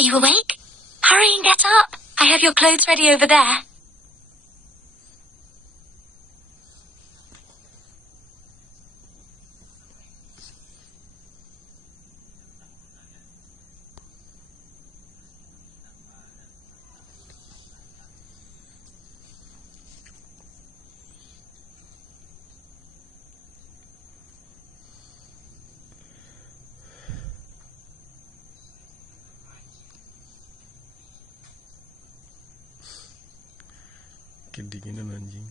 Are you awake? Hurry and get up. I have your clothes ready over there. Kedinginan anjing.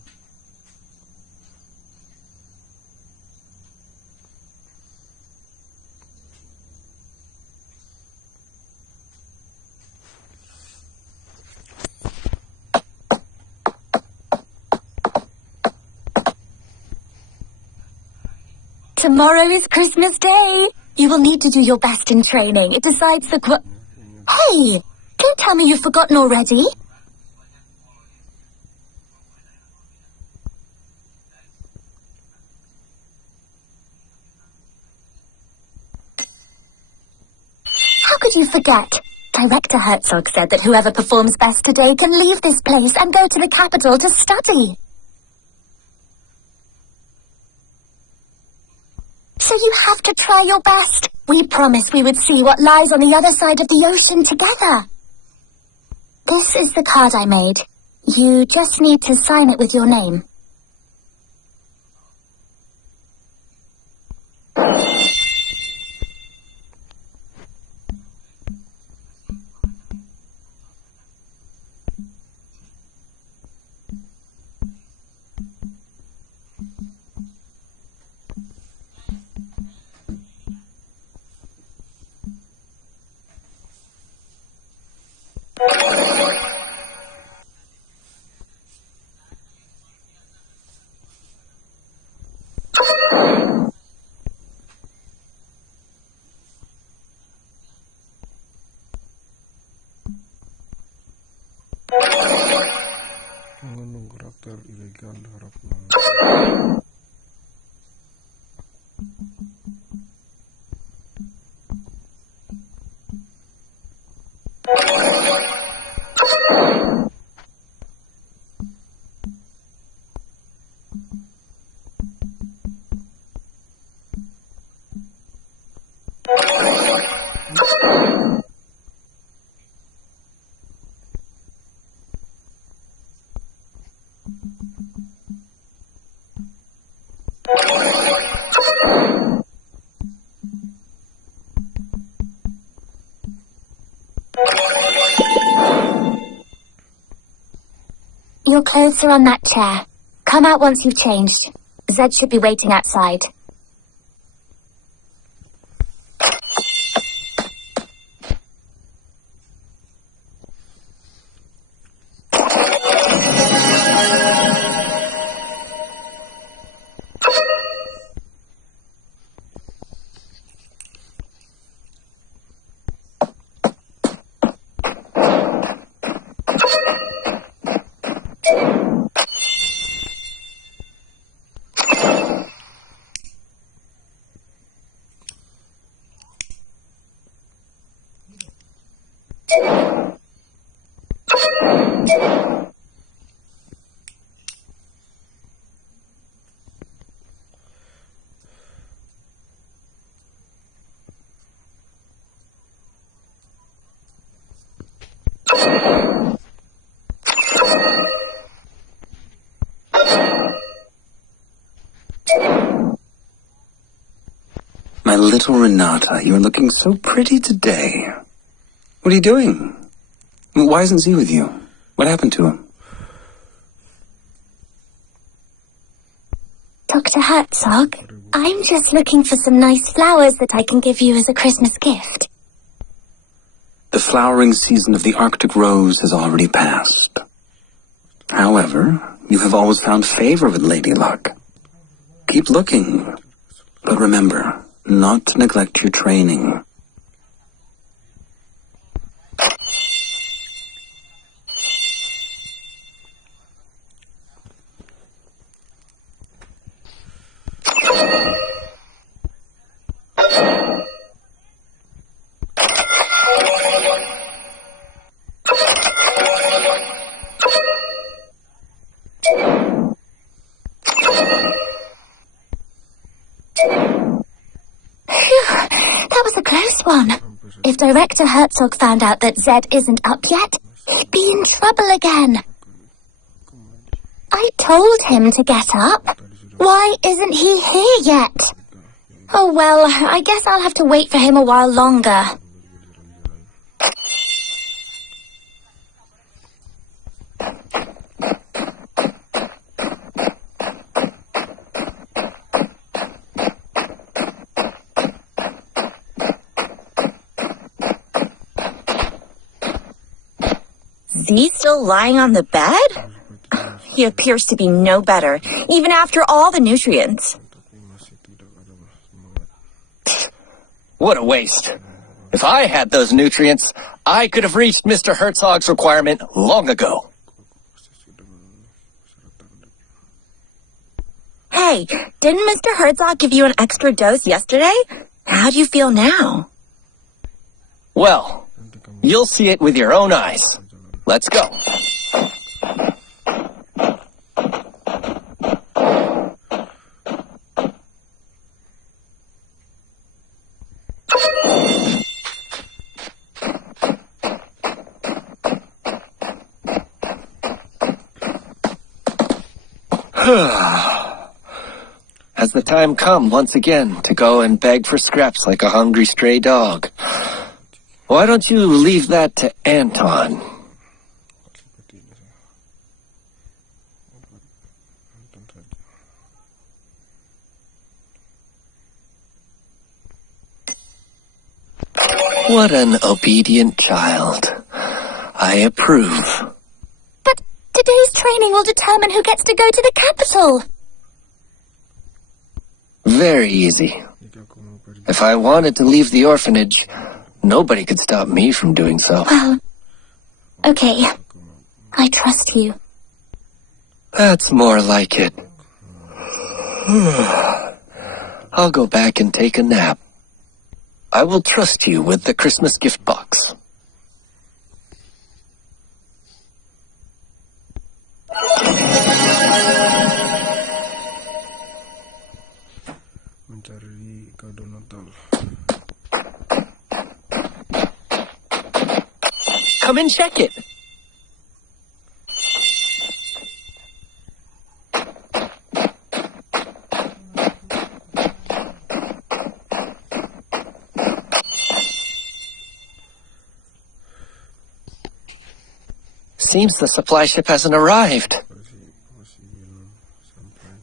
Tomorrow is Christmas Day. You will need to do your best in training. It decides the Hey! Don't tell me you've forgotten already. How could you forget? Director Herzog said that whoever performs best today can leave this place and go to the capital to study. So you have to try your best. We promised we would see what lies on the other side of the ocean together. This is the card I made. You just need to sign it with your name. Mengandung karakter ilegal harapnya. Your clothes are on that chair. Come out once you've changed. Zed should be waiting outside. My little Renata, you're looking so pretty today. What are you doing? Why isn't Z with you? What happened to him? Dr. Herzog, I'm just looking for some nice flowers that I can give you as a Christmas gift. The flowering season of the Arctic rose has already passed. However, you have always found favor with Lady Luck. Keep looking, but remember, not to neglect your training. That was a close one. If Director Herzog found out that Zed isn't up yet, he'd be in trouble again. I told him to get up. Why isn't he here yet? Oh well, I guess I'll have to wait for him a while longer. Is he still lying on the bed? He appears to be no better, even after all the nutrients. What a waste. If I had those nutrients, I could have reached Mr. Herzog's requirement long ago. Hey, didn't Mr. Herzog give you an extra dose yesterday? How do you feel now? Well, you'll see it with your own eyes. Let's go. Has the time come once again to go and beg for scraps like a hungry stray dog? Why don't you leave that to Anton? What an obedient child. I approve. But today's training will determine who gets to go to the capital. Very easy. If I wanted to leave the orphanage, nobody could stop me from doing so. Well, okay. I trust you. That's more like it. I'll go back and take a nap. I will trust you with the Christmas gift box. Mencari kado Natal. Come and check it. Seems the supply ship hasn't arrived. Masih belum sampai.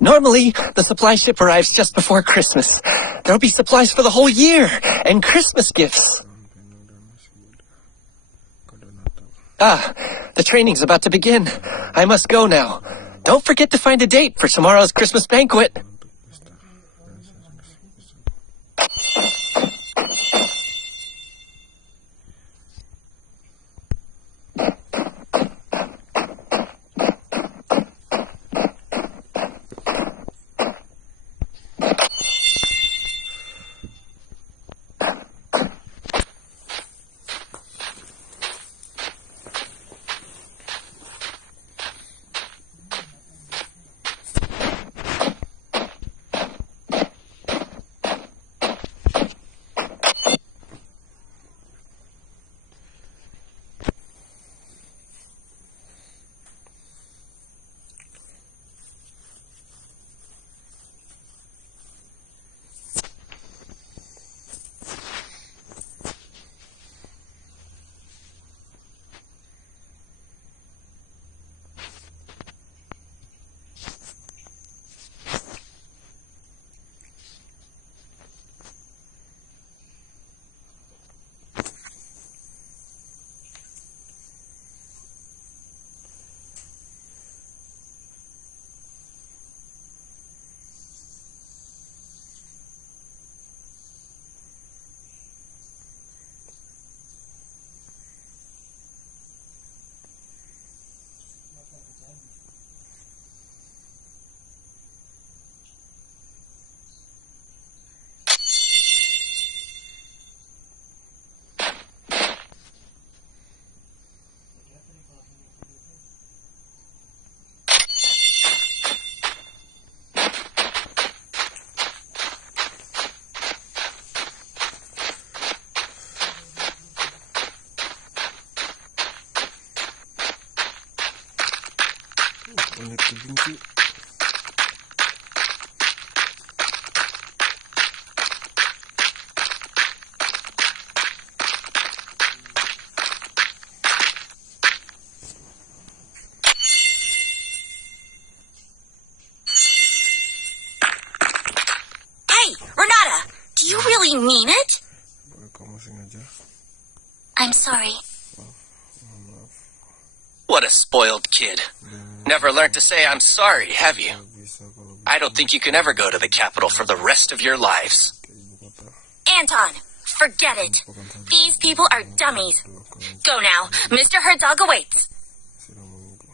Normally, the supply ship arrives just before Christmas. There'll be supplies for the whole year, and Christmas gifts. Kado Natal. Ah, the training's about to begin. I must go now. Don't forget to find a date for tomorrow's Christmas banquet. Untuk pesta. Unit kelinci. Hey, Renata, do you really mean it? Boleh kamu sengaja. I'm sorry. What a spoiled kid. Never learned to say I'm sorry, have you? Bisa kalau I don't think you can ever go to the capital for the rest of your lives. ke ibu kota. Anton, forget it. These people are dummies. Dua kali Go now. Mr. Herzog awaits. sedang menunggu.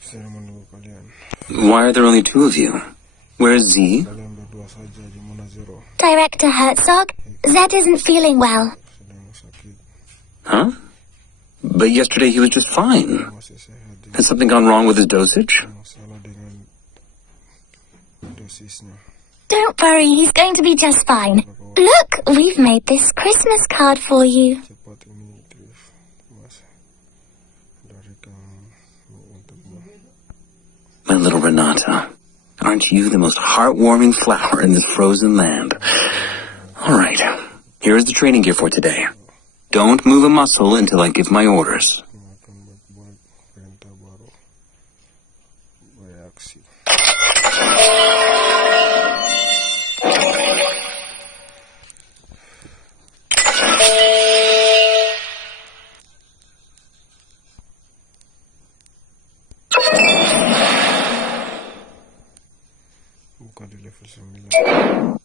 Sedang menunggu kalian. Why are there only two of you? Where's Z? Kalian berdua saja di mana Zero? Director Herzog, Zed isn't feeling well. Sedang sakit. Huh? But yesterday he was just fine. Masih sehat. Dia Has something gone wrong with his dosage? masalah dengan dosisnya. Don't worry, he's going to be just fine. Look, we've made this Christmas card for you. Cepat ini Griff, Mas. Dari kamu untukmu. My little Renata, aren't you the most heartwarming flower in this frozen land? All right, here's the training gear for today. Don't move a muscle until I give my orders. Aku akan buat perintah baru. Bereaksi. Buka di level 9.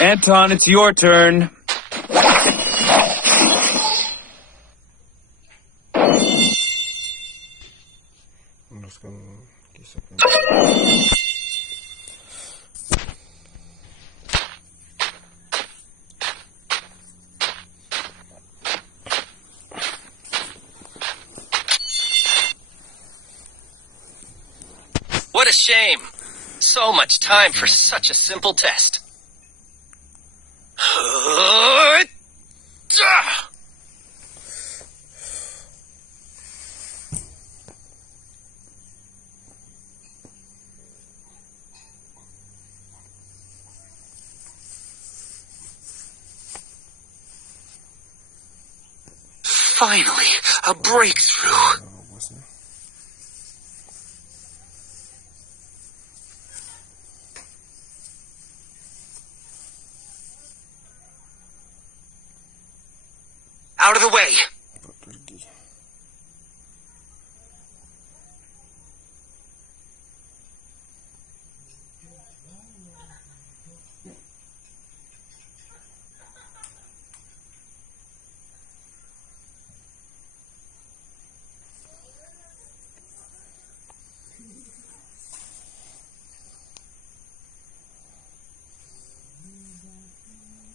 Anton, it's your turn. Meneruskan kisah What a shame. So much time for such a simple test. Finally, a breakthrough. bosnya. Out of the way. Cepat pergi.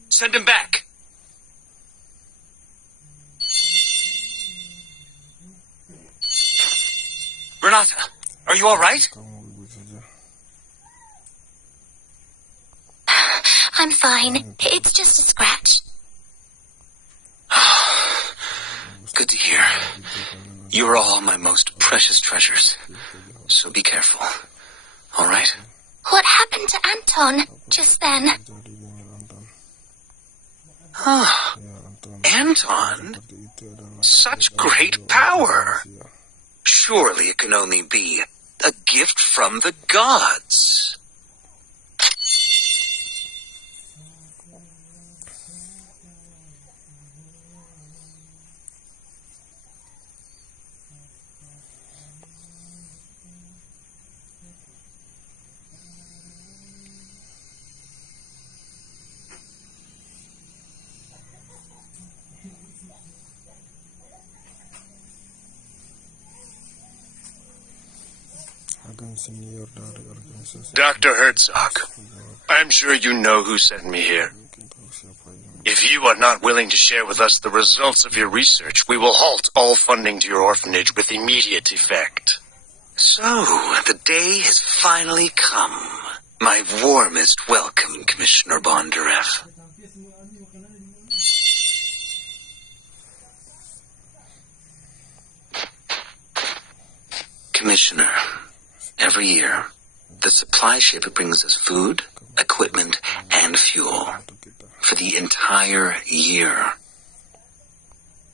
Send him back. Renata, are you all right? Kamu baik saja. I'm fine. It's just a scratch. Good to hear. You are all my most precious treasures. So be careful. All right? What happened to Anton just then? Jadi dengan Anton. Ah, Ya, Anton. Anton? Seperti itu adalah Such great power. manusia. Surely it can only be a gift from the gods. Agen senior dari organisasi. Dr. Herzog, I'm sure you know who sent me here. Mungkin tahu siapa yang If you are not willing to share with us the results of your research, we will halt all funding to your orphanage with immediate effect. So, the day has finally come. My warmest welcome, Commissioner Bondarev. Commissioner, every year, the supply ship brings us food, equipment, and fuel untuk kita. for the entire year.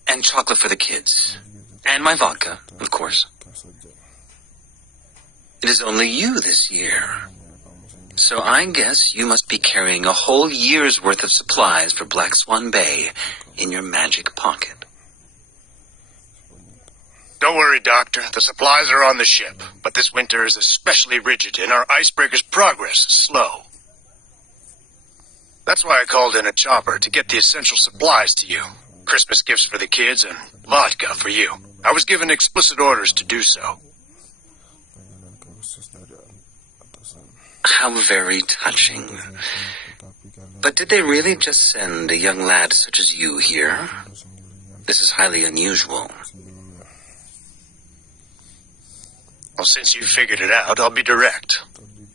And chocolate for the kids. And my vodka, of course. Kita saja. It is only you this year. Hanya kamu sendiri. So I guess you must be carrying a whole year's worth of supplies for Black Swan Bay in your magic pocket. Don't worry, Doctor. The supplies are on the ship, but this winter is especially rigid and our icebreaker's progress is slow. That's why I called in a chopper to get the essential supplies to you. Christmas gifts for the kids and vodka for you. I was given explicit orders to do so. Pengenan khusus dari atasan. How very touching. Tetapi kalian But did they really just send a young lad such as you here? ada sendirian This is highly unusual. sebelumnya. Well, since you figured it out, I'll be direct.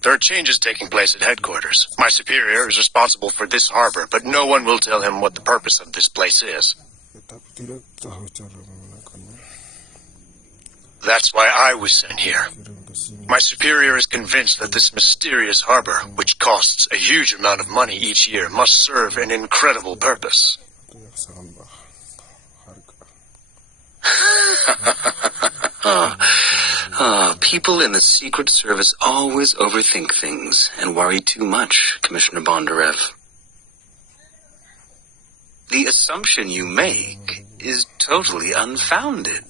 There are changes taking place at headquarters. My superior is responsible for this harbor, but no one will tell him what the purpose of this place is. Tetapi tidak tahu cara menggunakannya. That's why I was sent here. Kirim ke sini. My superior is convinced that this mysterious harbor, which costs a huge amount of money each year, must serve an incredible purpose. Itu yang sangat harga. People in the Secret Service always overthink things and worry too much, Commissioner Bondarev. The assumption you make is totally unfounded.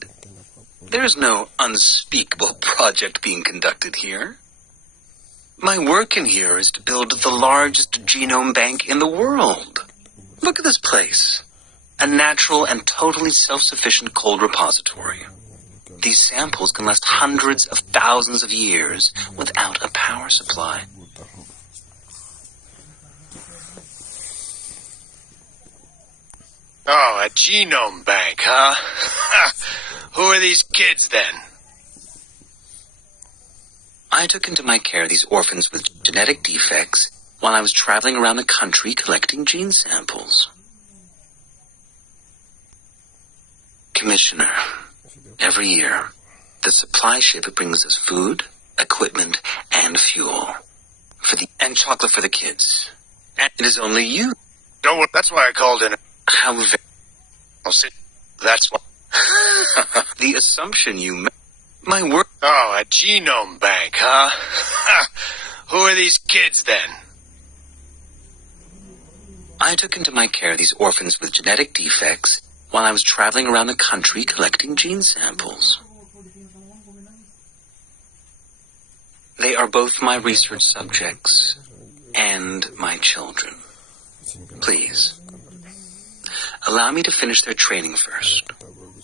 There's no unspeakable project being conducted here. My work in here is to build the largest genome bank in the world. Look at this place. A natural and totally self-sufficient cold repository. These samples can last hundreds of thousands of years without a power supply. Oh, a genome bank, huh? Who are these kids then? I took into my care these orphans with genetic defects while I was traveling around the country collecting gene samples. Commissioner, every year, the supply ship brings us food, equipment, and fuel. And chocolate for the kids. And it is only you. Don't worry. That's why I called in. How I'll sit. That's why. the assumption you made. My work. Oh, a genome bank, huh? Who are these kids then? I took into my care these orphans with genetic defects while I was traveling around the country collecting gene samples. They are both my research subjects and my children. Please, allow me to finish their training first.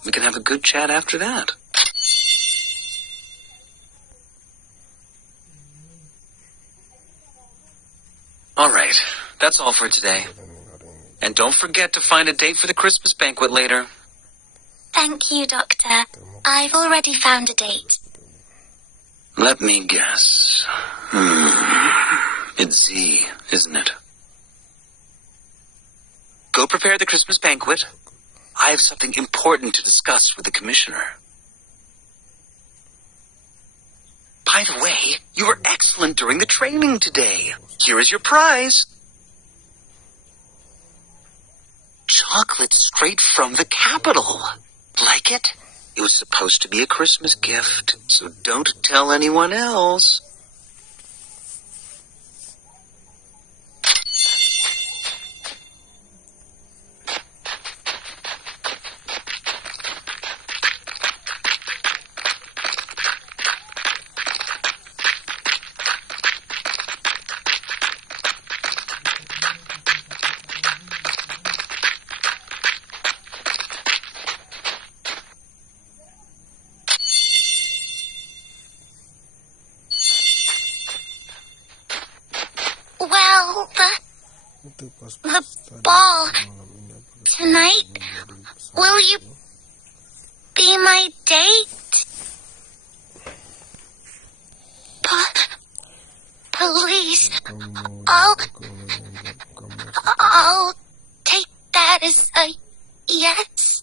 We can have a good chat after that. All right, that's all for today. And don't forget to find a date for the Christmas banquet later. Thank you, Doctor. I've already found a date. Let me guess. It's Z, isn't it? Go prepare the Christmas banquet. I have something important to discuss with the commissioner. By the way, you were excellent during the training today. Here is your prize. Chocolate straight from the capital. Like it? It was supposed to be a Christmas gift, so don't tell anyone else. Well, Itu pas the tadi ball malam ini aku tonight. jadi pesawat Will you itu. be my date? Please, Kamu I'll aku menganggap kamu I'll take that as a yes.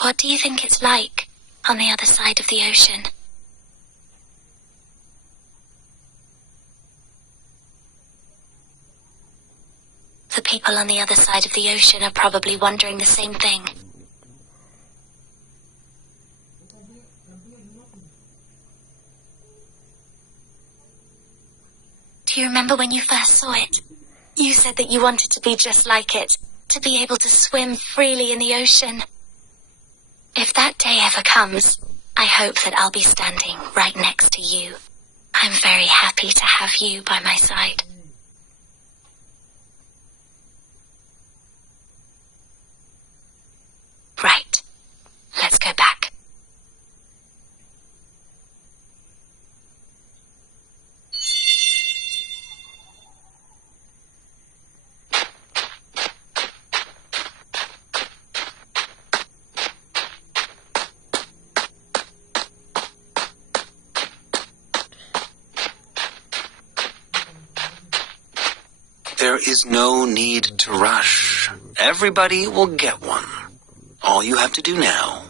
What do you think it's like on the other side of the ocean? The people on the other side of the ocean are probably wondering the same thing. Do you remember when you first saw it? You said that you wanted to be just like it, to be able to swim freely in the ocean. If that day ever comes, I hope that I'll be standing right next to you. I'm very happy to have you by my side. Right. Let's go back. There is no need to rush. Everybody will get one. All you have to do now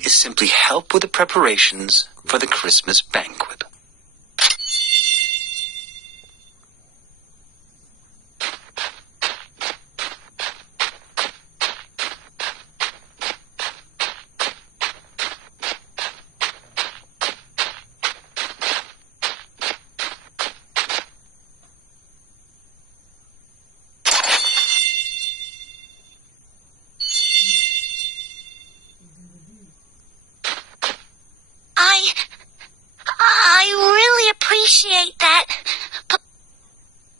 is simply help with the preparations for the Christmas banquet. I really appreciate that.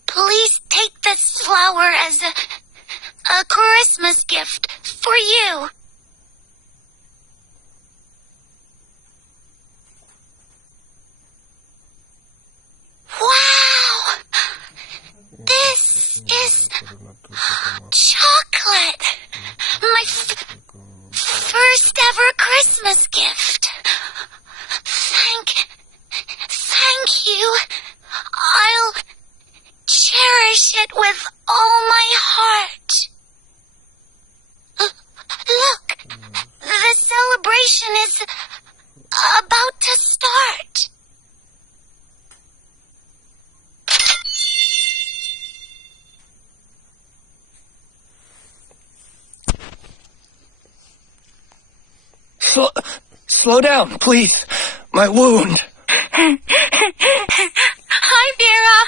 Please take this flower as a Christmas gift for you. Wow! This is chocolate. My first ever Christmas gift. Thank you. I'll cherish it with all my heart. Look, the celebration is about to start. Slow down, please. My wound. Hi, Vera.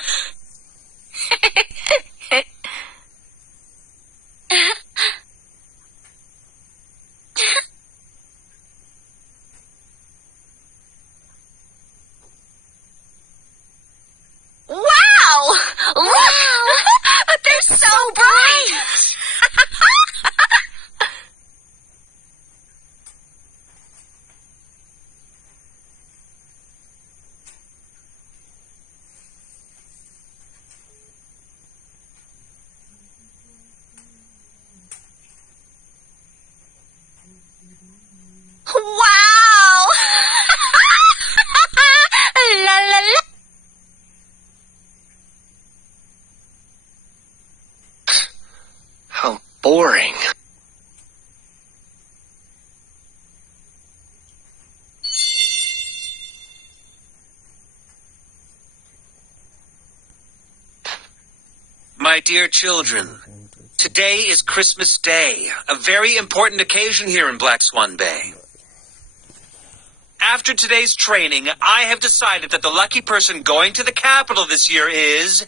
Wow! La la la. How boring. My dear children, today is Christmas Day, a very important occasion here in Black Swan Bay. After today's training, I have decided that the lucky person going to the capital this year is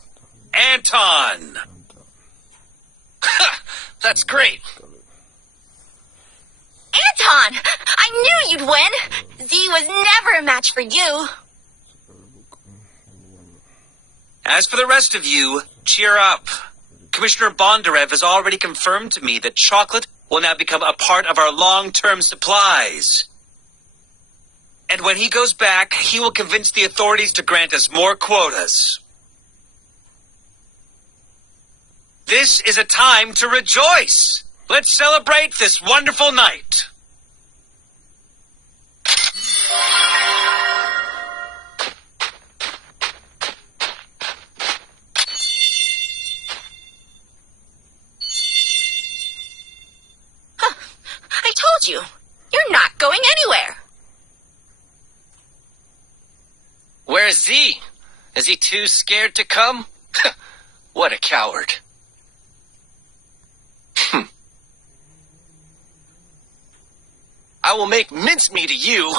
Anton. That's great. Anton! I knew you'd win! Z was never a match for you. As for the rest of you, cheer up. Commissioner Bondarev has already confirmed to me that chocolate will now become a part of our long-term supplies. And when he goes back, he will convince the authorities to grant us more quotas. This is a time to rejoice. Let's celebrate this wonderful night. I told you, you're not going anywhere. Where's Z? Is he too scared to come? What a coward. I will make mincemeat of you.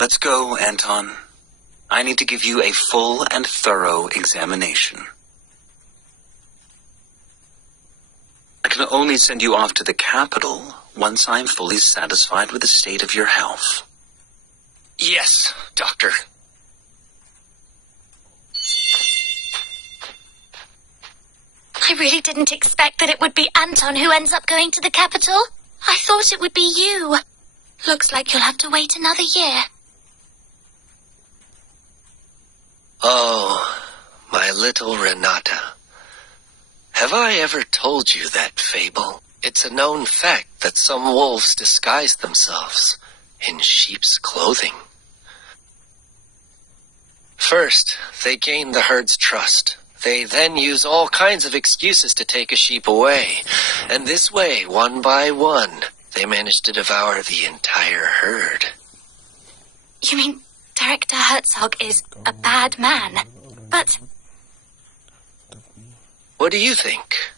Let's go, Anton. I need to give you a full and thorough examination. I can only send you off to the capital once I'm fully satisfied with the state of your health. Yes, Doctor. I really didn't expect that it would be Anton who ends up going to the capital. I thought it would be you. Looks like you'll have to wait another year. Oh, my little Renata. Have I ever told you that fable? It's a known fact that some wolves disguise themselves in sheep's clothing. First, they gain the herd's trust. They then use all kinds of excuses to take a sheep away. And this way, one by one, they manage to devour the entire herd. You mean Director Herzog is a bad man? But What do you think?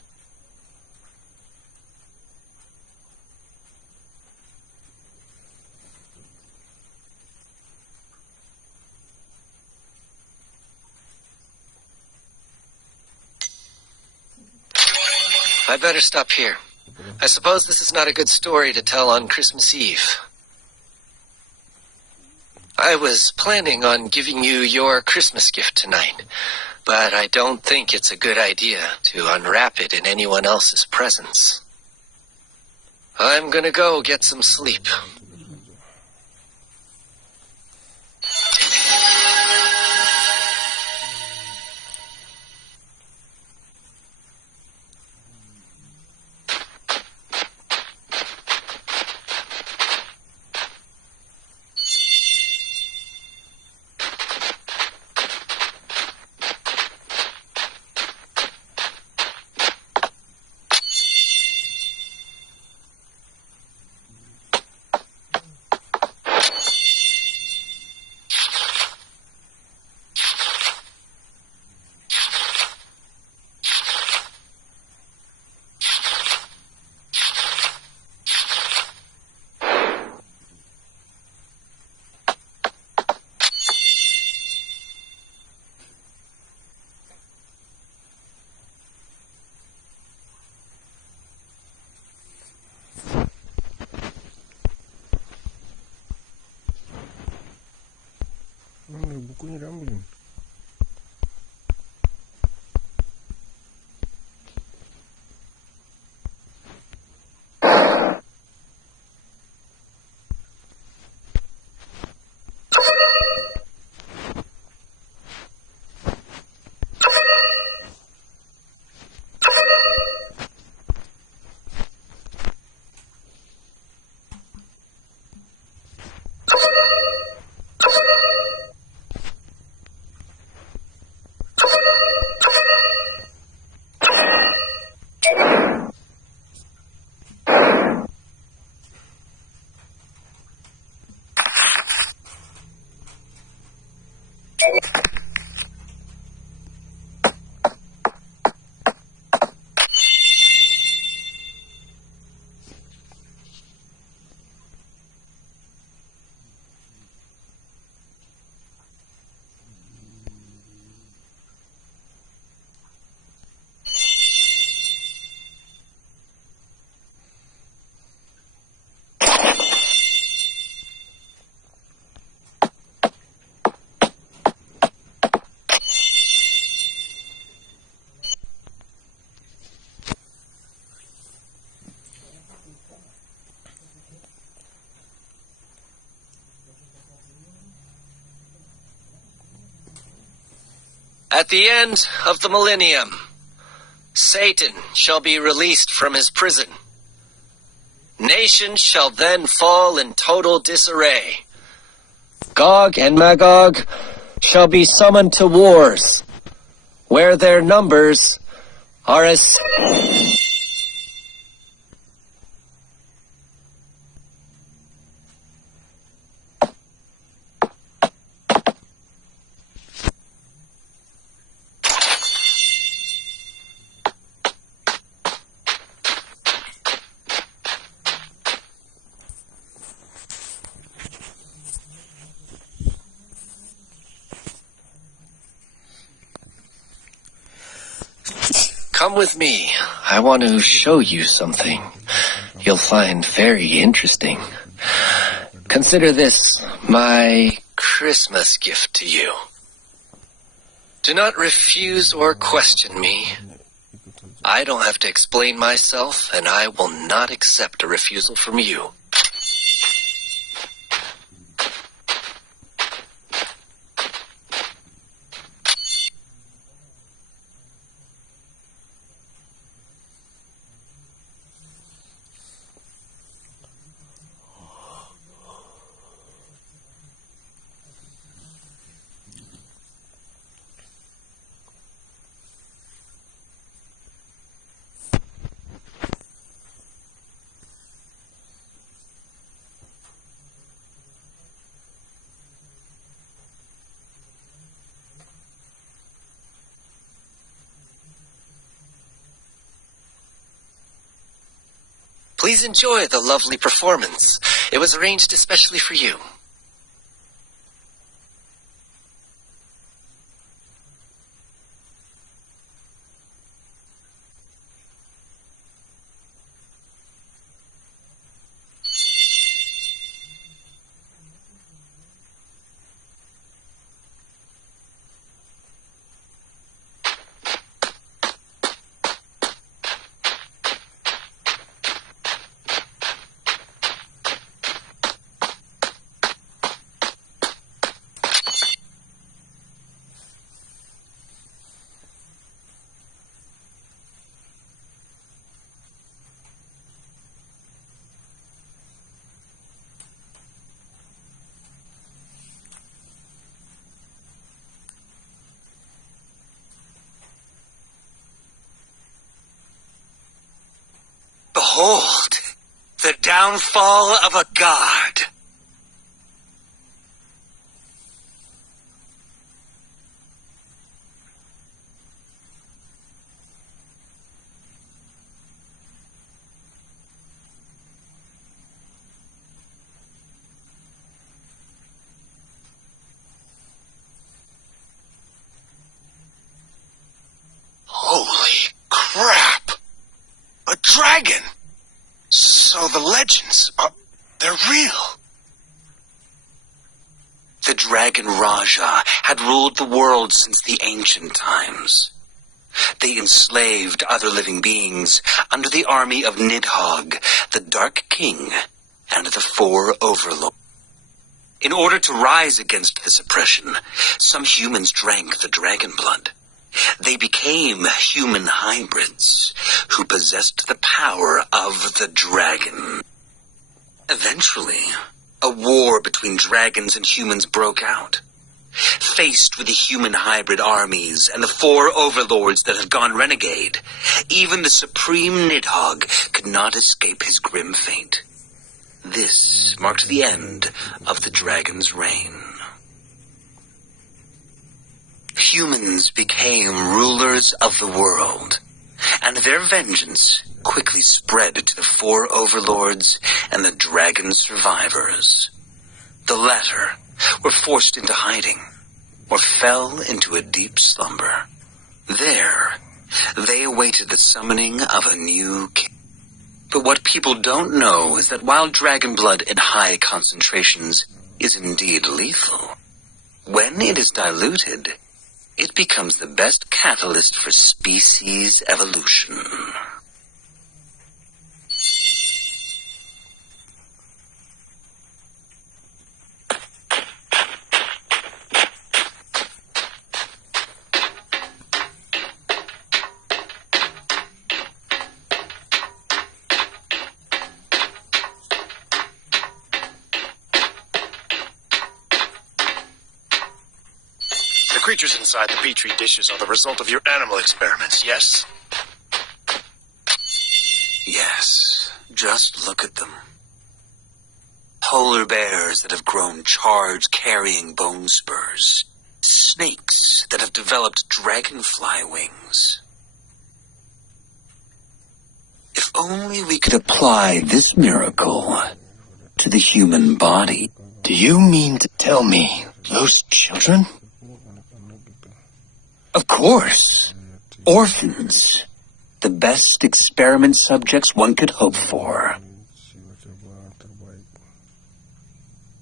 I better stop here. I suppose this is not a good story to tell on Christmas Eve. I was planning on giving you your Christmas gift tonight, but I don't think it's a good idea to unwrap it in anyone else's presence. I'm gonna go get some sleep. Bukunya diambilin. At the end of the millennium, Satan shall be released from his prison. Nations shall then fall in total disarray. Gog and Magog shall be summoned to wars, where their numbers are as... Come with me. I want to show you something you'll find very interesting. Consider this my Christmas gift to you. Do not refuse or question me. I don't have to explain myself, and I will not accept a refusal from you. Please enjoy the lovely performance. It was arranged especially for you. Behold, the downfall of a god. Holy crap! A dragon! So the legends they're real. The Dragon Raja had ruled the world since the ancient times. They enslaved other living beings under the army of Nidhogg, the Dark King, and the Four Overlords. In order to rise against this oppression, some humans drank the dragon blood. They became human hybrids who possessed the power of the dragon. Eventually, a war between dragons and humans broke out. Faced with the human hybrid armies and the four overlords that had gone renegade, even the supreme Nidhogg could not escape his grim fate. This marked the end of the dragon's reign. Humans became rulers of the world, and their vengeance quickly spread to the four overlords and the dragon's survivors. The latter were forced into hiding, or fell into a deep slumber. There, they awaited the summoning of a new king. But what people don't know is that while dragon blood in high concentrations is indeed lethal, when it is diluted, it becomes the best catalyst for species evolution. creatures inside the Petri dishes are the result of your animal experiments, yes? Yes, just look at them. Polar bears that have grown charge-carrying bone spurs. Snakes that have developed dragonfly wings. If only we could apply this miracle to the human body. Do you mean to tell me those children? Of course. Orphans. The best experiment subjects one could hope for.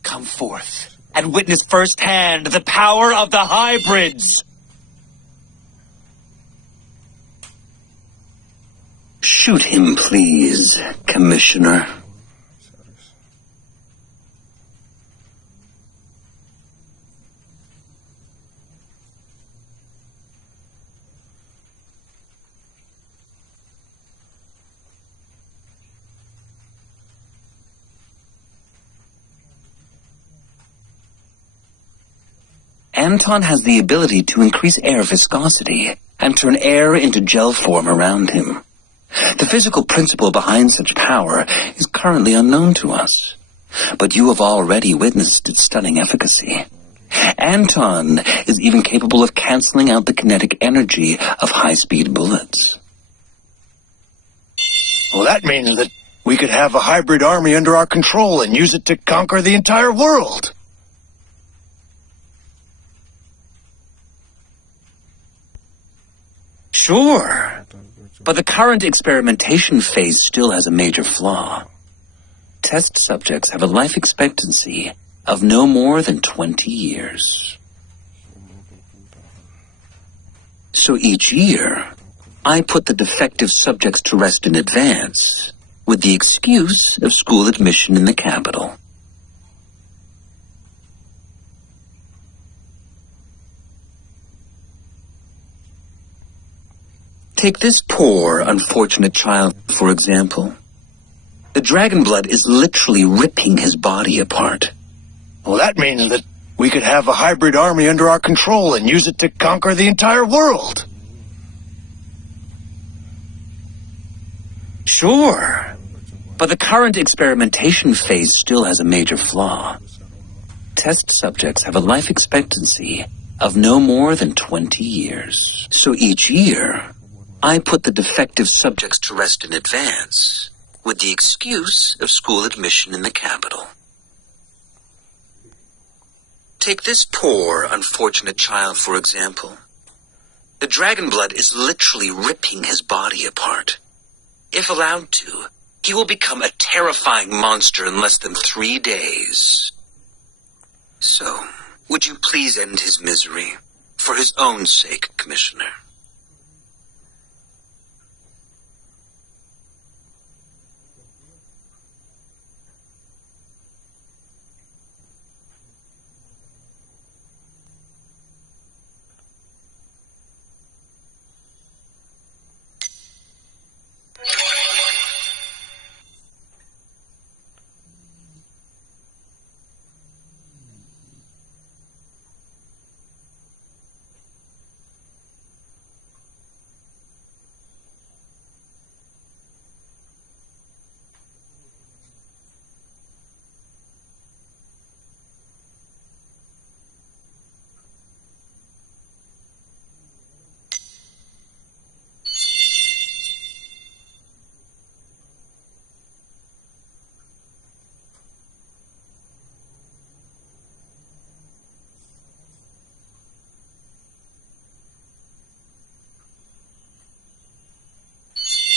Come forth and witness firsthand the power of the hybrids. Shoot him, please, Commissioner. Anton has the ability to increase air viscosity and turn air into gel form around him. The physical principle behind such power is currently unknown to us, but you have already witnessed its stunning efficacy. Anton is even capable of canceling out the kinetic energy of high-speed bullets. Well, that means that we could have a hybrid army under our control and use it to conquer the entire world. Sure, but the current experimentation phase still has a major flaw. Test subjects have a life expectancy of no more than 20 years. So each year, I put the defective subjects to rest in advance, with the excuse of school admission in the capital. Take this poor, unfortunate child, for example. The dragon blood is literally ripping his body apart. Well, that means that we could have a hybrid army under our control and use it to conquer the entire world. Sure, but the current experimentation phase still has a major flaw. Test subjects have a life expectancy of no more than 20 years. So each year, I put the defective subjects to rest in advance, with the excuse of school admission in the capital. Take this poor, unfortunate child, for example. The dragon blood is literally ripping his body apart. If allowed to, he will become a terrifying monster in less than 3 days. So, would you please end his misery, for his own sake, Commissioner?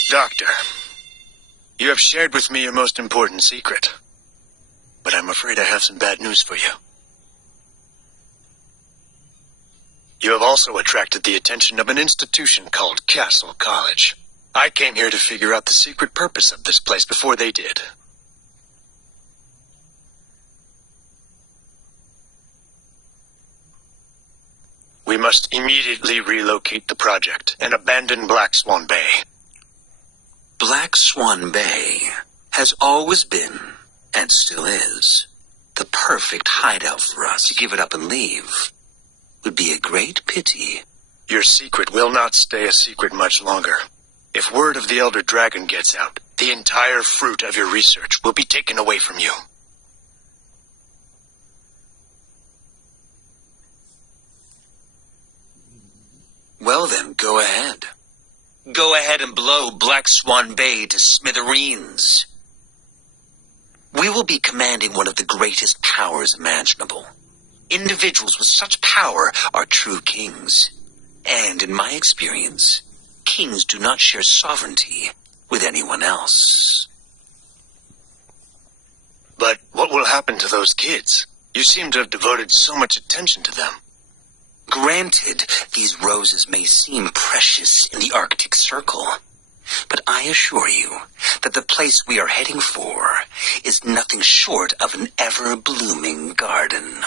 Doctor, you have shared with me your most important secret, but I'm afraid I have some bad news for you. You have also attracted the attention of an institution called Castle College. I came here to figure out the secret purpose of this place before they did. We must immediately relocate the project and abandon Black Swan Bay. Black Swan Bay has always been, and still is, the perfect hideout for us. To give it up and leave would be a great pity. Your secret will not stay a secret much longer. If word of the Elder Dragon gets out, the entire fruit of your research will be taken away from you. Well then, go ahead. Go ahead and blow Black Swan Bay to smithereens. We will be commanding one of the greatest powers imaginable. Individuals with such power are true kings. And in my experience, kings do not share sovereignty with anyone else. But what will happen to those kids? You seem to have devoted so much attention to them. Granted, these roses may seem precious in the Arctic Circle, but I assure you that the place we are heading for is nothing short of an ever-blooming garden.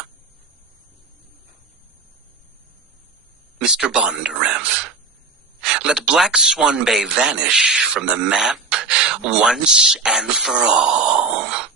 Mr. Bondarev, let Black Swan Bay vanish from the map once and for all.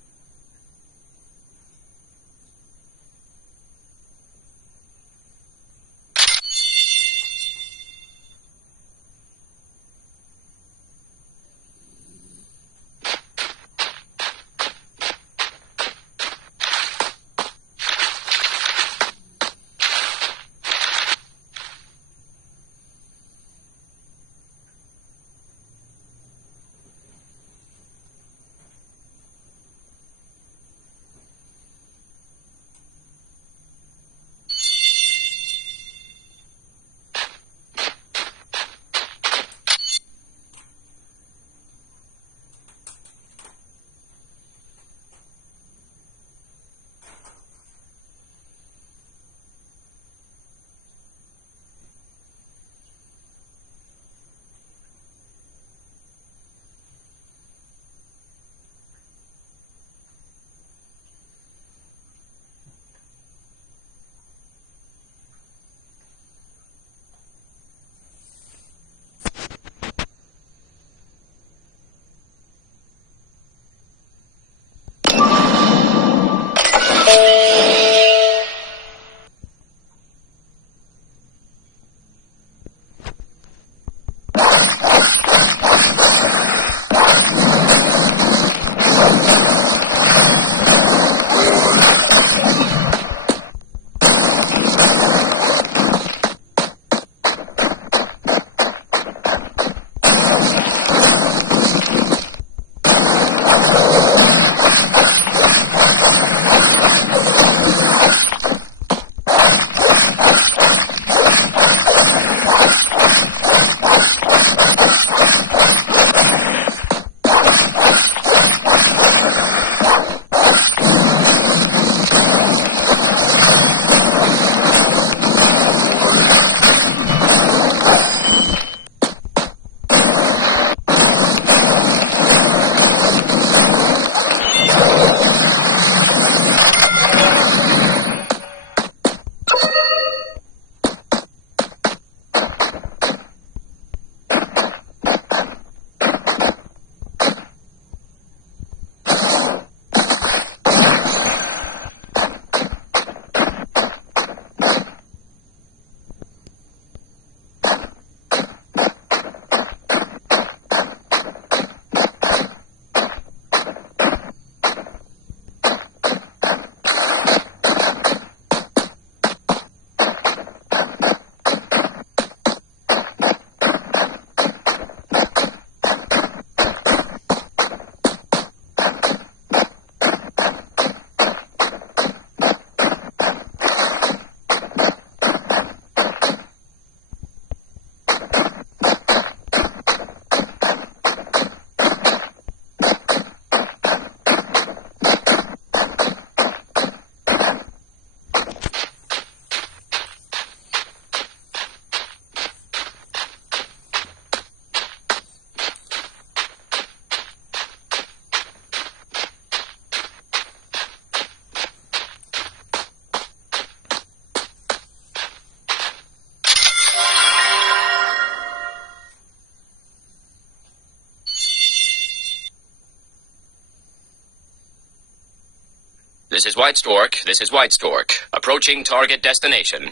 This is White Stork. This is White Stork. Approaching target destination.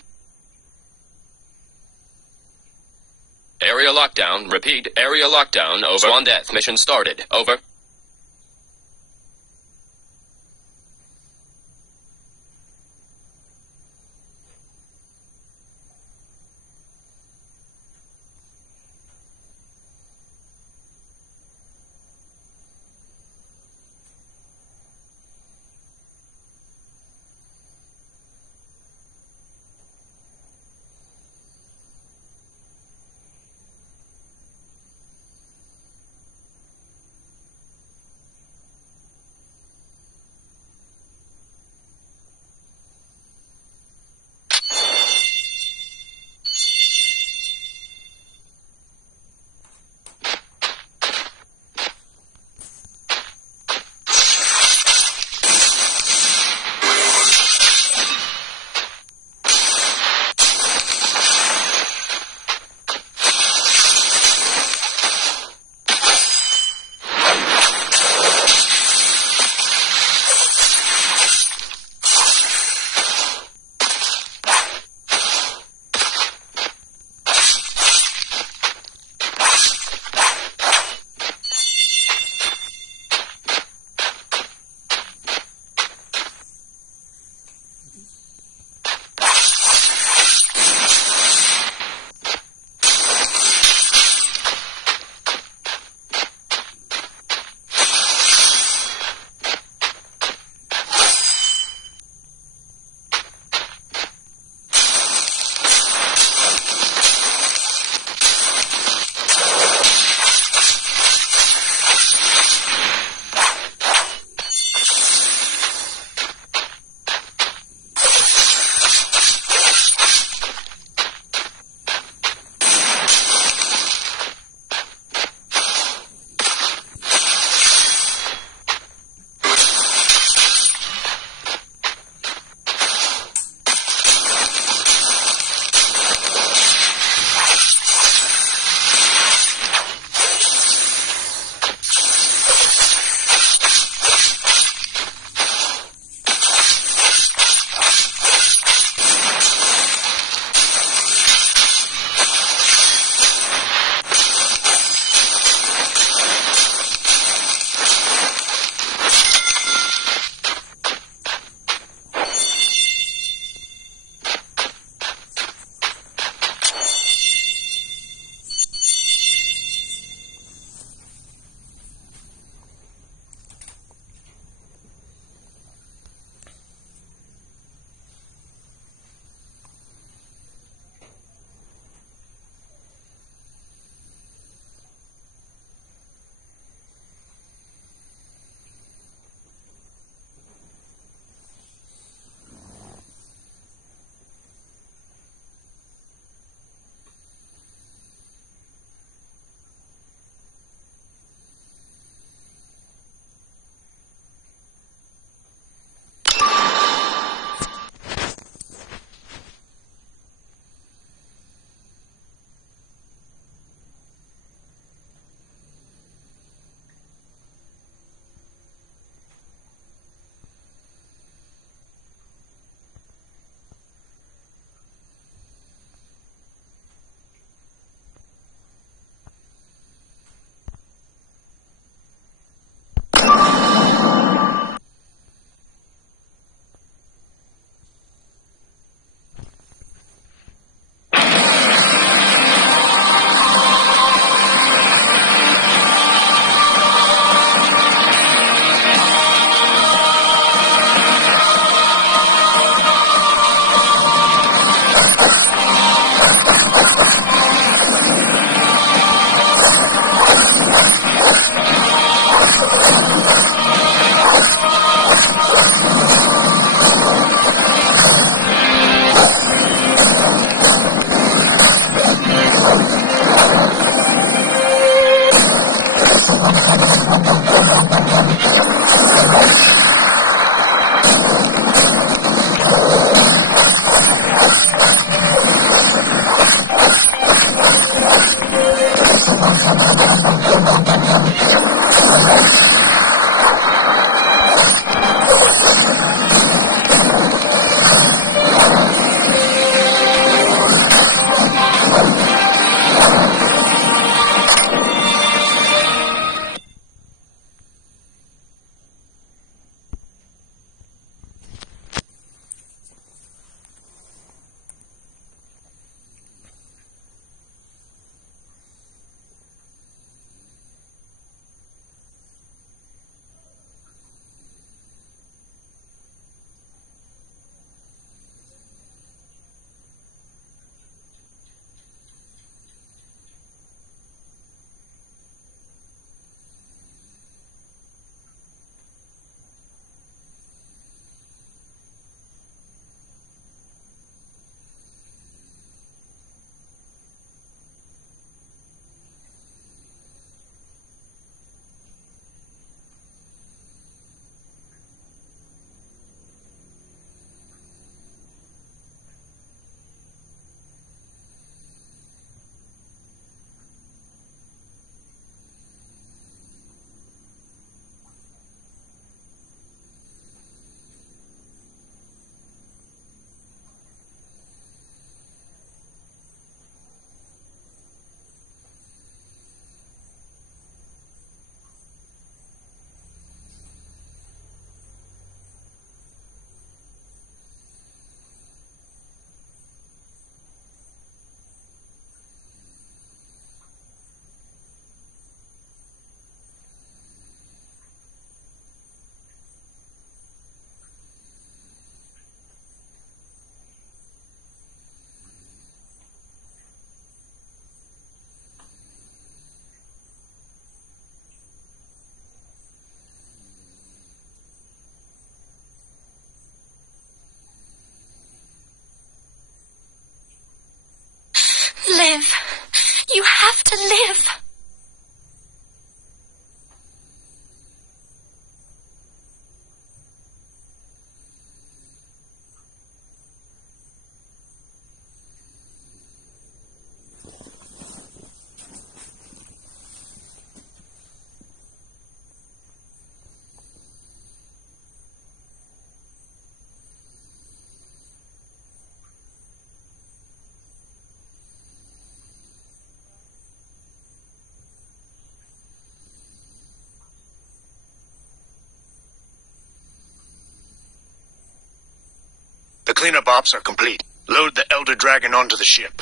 Area lockdown. Repeat. Area lockdown. Over. Swan Death. Mission started. Over. live. You have to live. The cleanup ops are complete. Load the Elder Dragon onto the ship.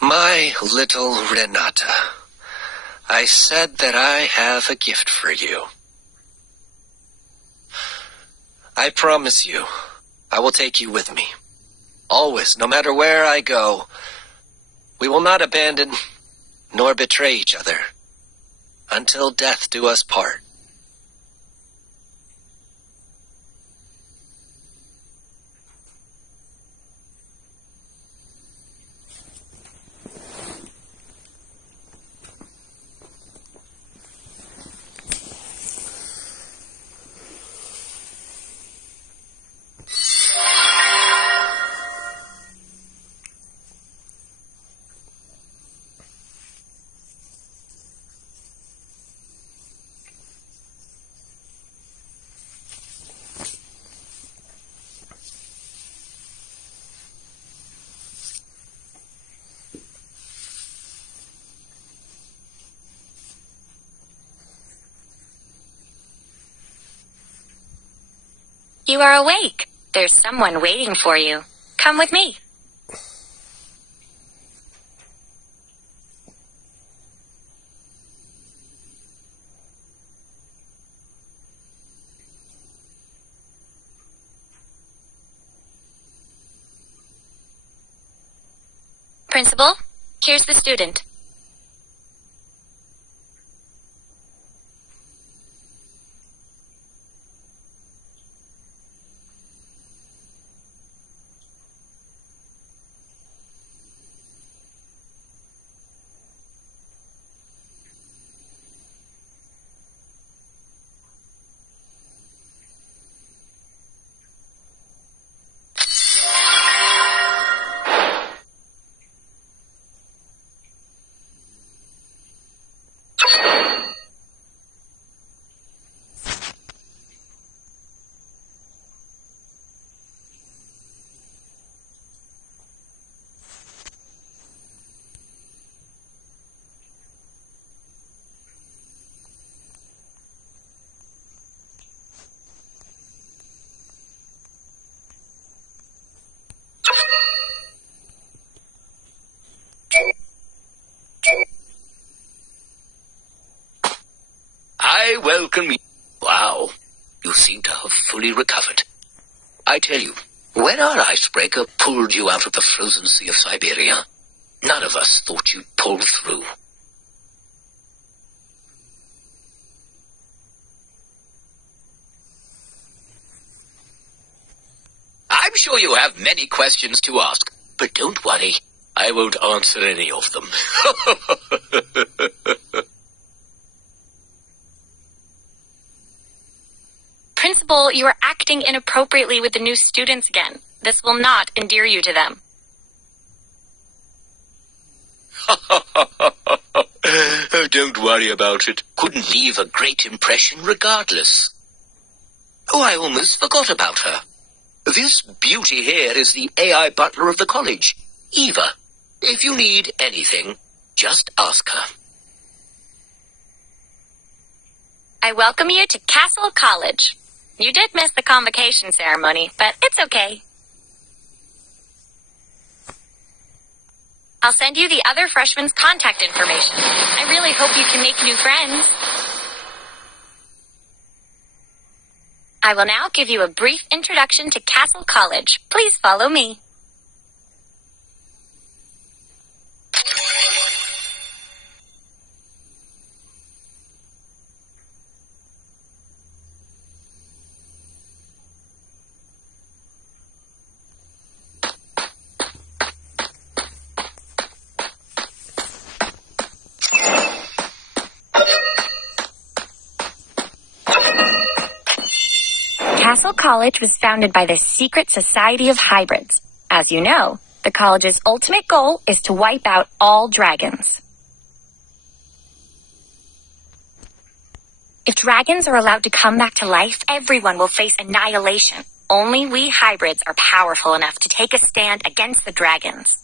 My little Renata, I said that I have a gift for you. I promise you, I will take you with me. Always, no matter where I go. We will not abandon nor betray each other until death do us part. You are awake. There's someone waiting for you. Come with me. Principal, here's the student. I welcome you. Wow, you seem to have fully recovered. I tell you, when our icebreaker pulled you out of the frozen sea of Siberia, none of us thought you'd pull through. I'm sure you have many questions to ask, but don't worry, I won't answer any of them. Principal, you are acting inappropriately with the new students again. This will not endear you to them. Oh, don't worry about it. Couldn't leave a great impression regardless. Oh, I almost forgot about her. This beauty here is the AI butler of the college, Eva. If you need anything, just ask her. I welcome you to Castle College. You did miss the convocation ceremony, but it's okay. I'll send you the other freshmen's contact information. I really hope you can make new friends. I will now give you a brief introduction to Castle College. Please follow me. Castle College was founded by the Secret Society of Hybrids. As you know, the college's ultimate goal is to wipe out all dragons. If dragons are allowed to come back to life, everyone will face annihilation. Only we hybrids are powerful enough to take a stand against the dragons.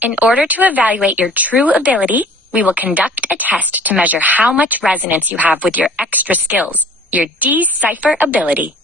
In order to evaluate your true ability, we will conduct a test to measure how much resonance you have with your extra skills, your decipher ability.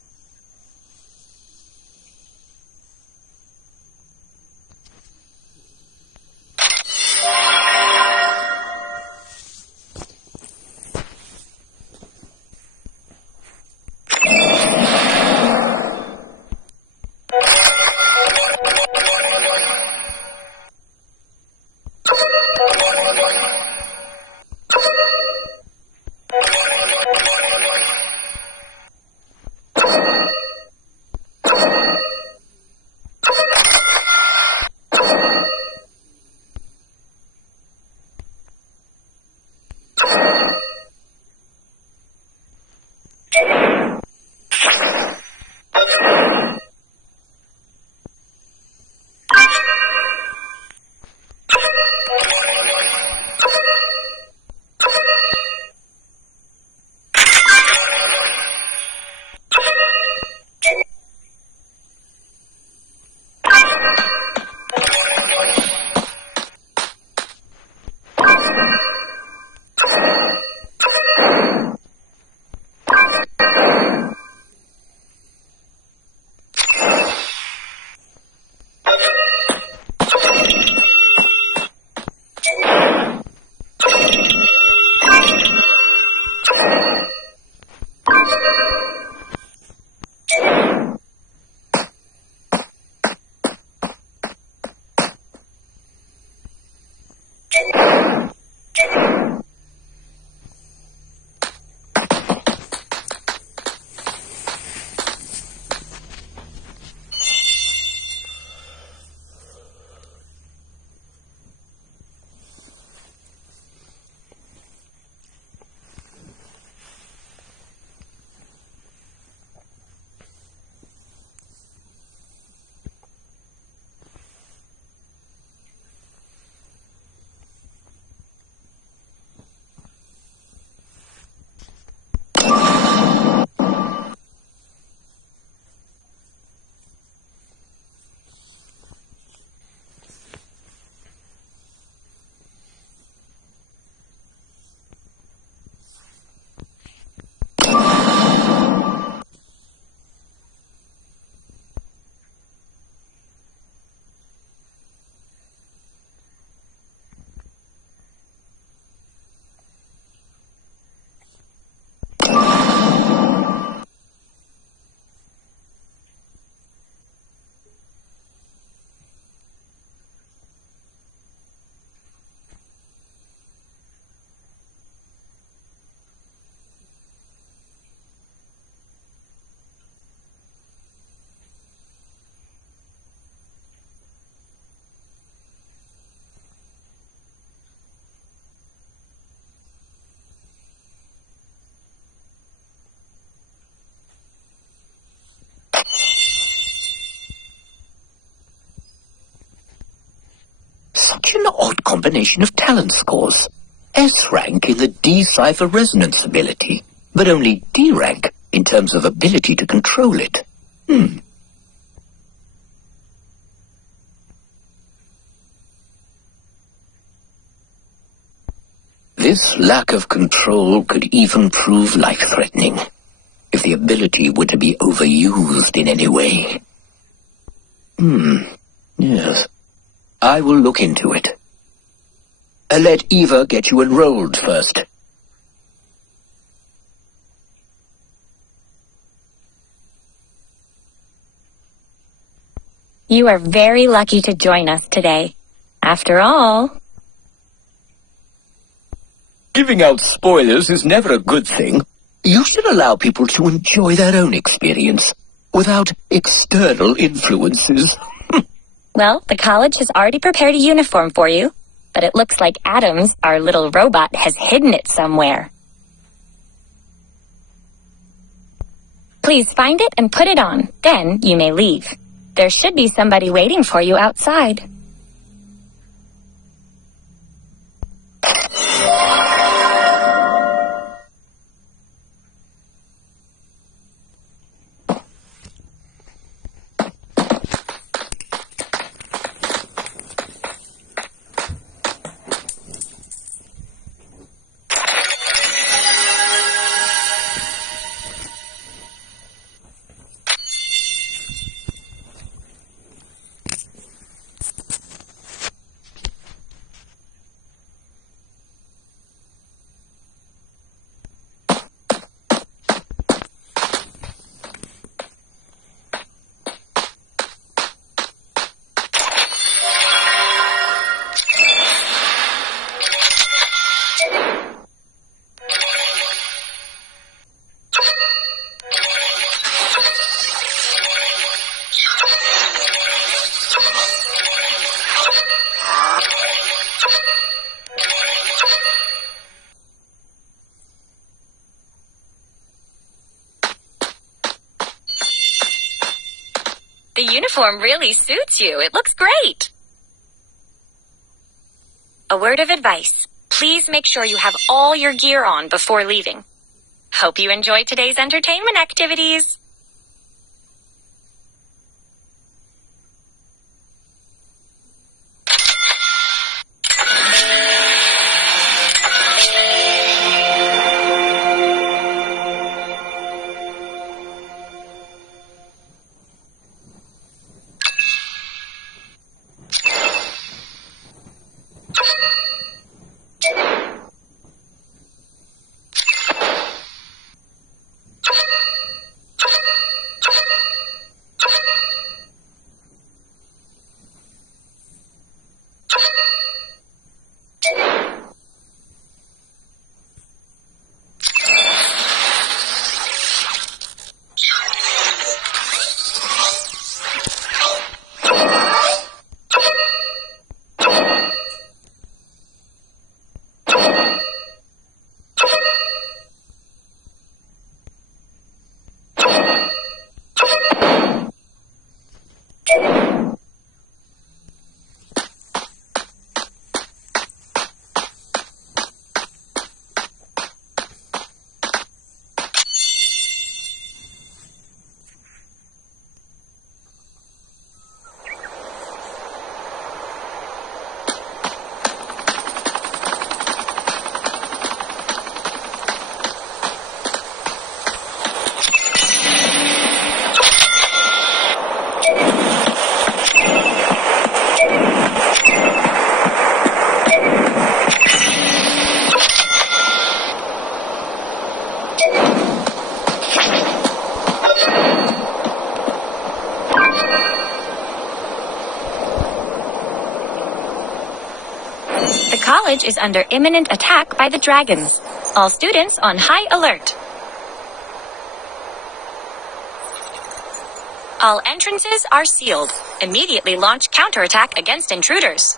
Such an odd combination of talent scores. S rank in the decipher resonance ability, but only D rank in terms of ability to control it. This lack of control could even prove life-threatening if the ability were to be overused in any way. Yes. I will look into it. Let Eva get you enrolled first. You are very lucky to join us today. After all... Giving out spoilers is never a good thing. You should allow people to enjoy their own experience, without external influences. Well, the college has already prepared a uniform for you, but it looks like Adams, our little robot, has hidden it somewhere. Please find it and put it on. Then you may leave. There should be somebody waiting for you outside. The uniform really suits you. It looks great. A word of advice. Please make sure you have all your gear on before leaving. Hope you enjoy today's entertainment activities. The college is under imminent attack by the dragons. All students on high alert. All entrances are sealed. Immediately launch counterattack against intruders.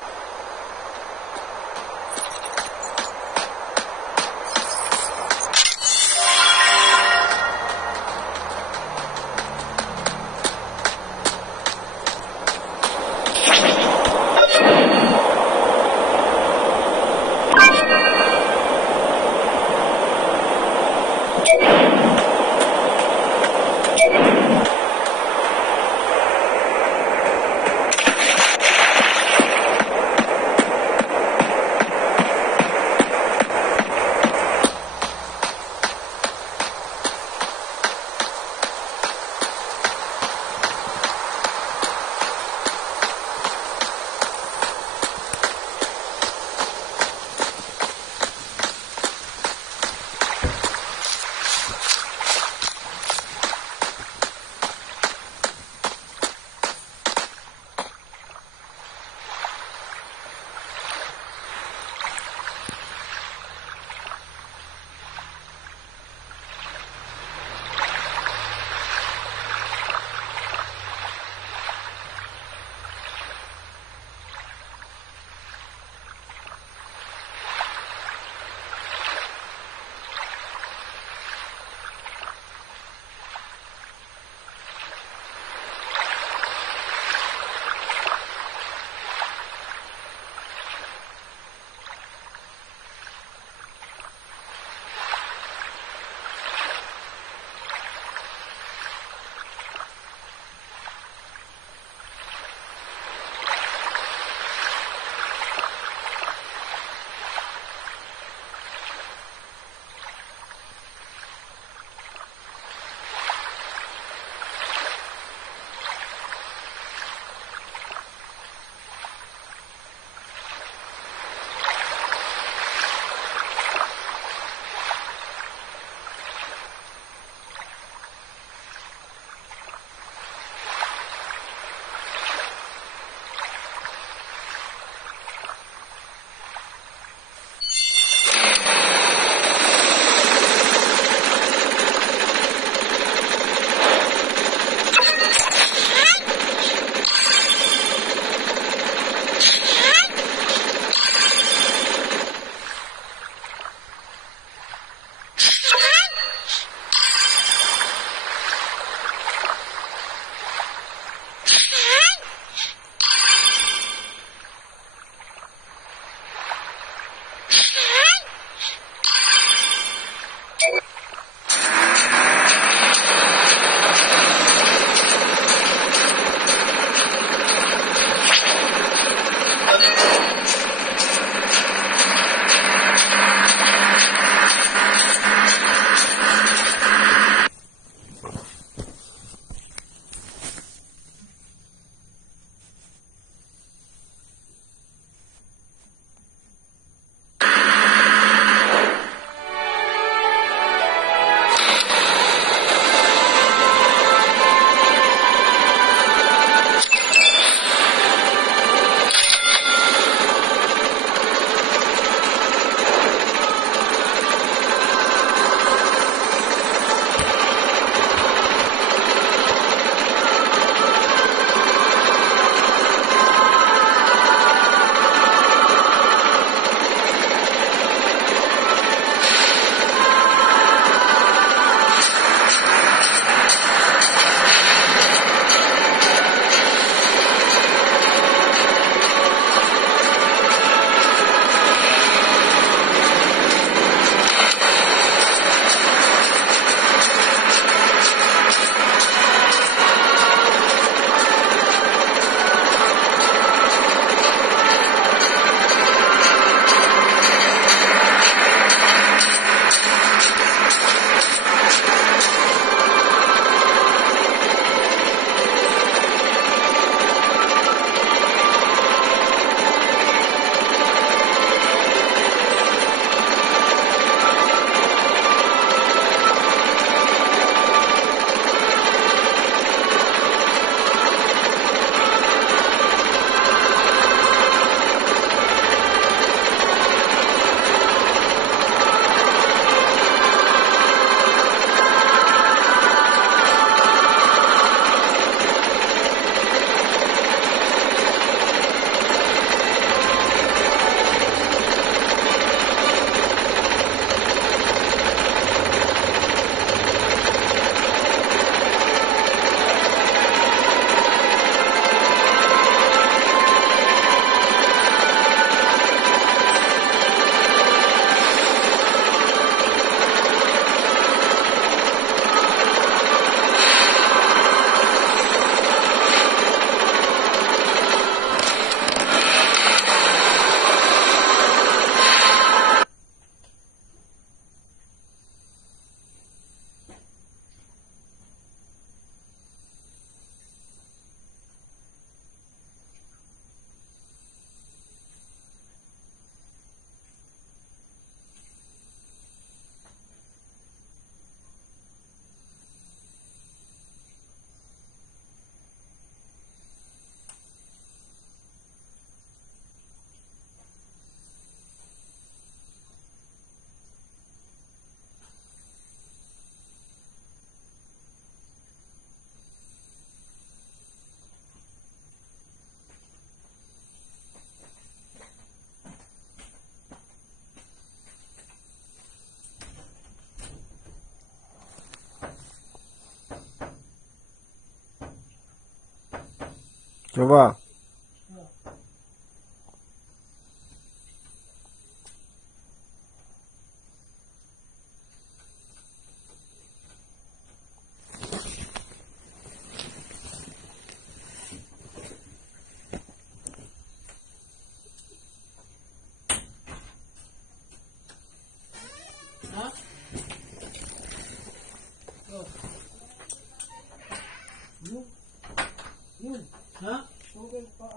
Coba.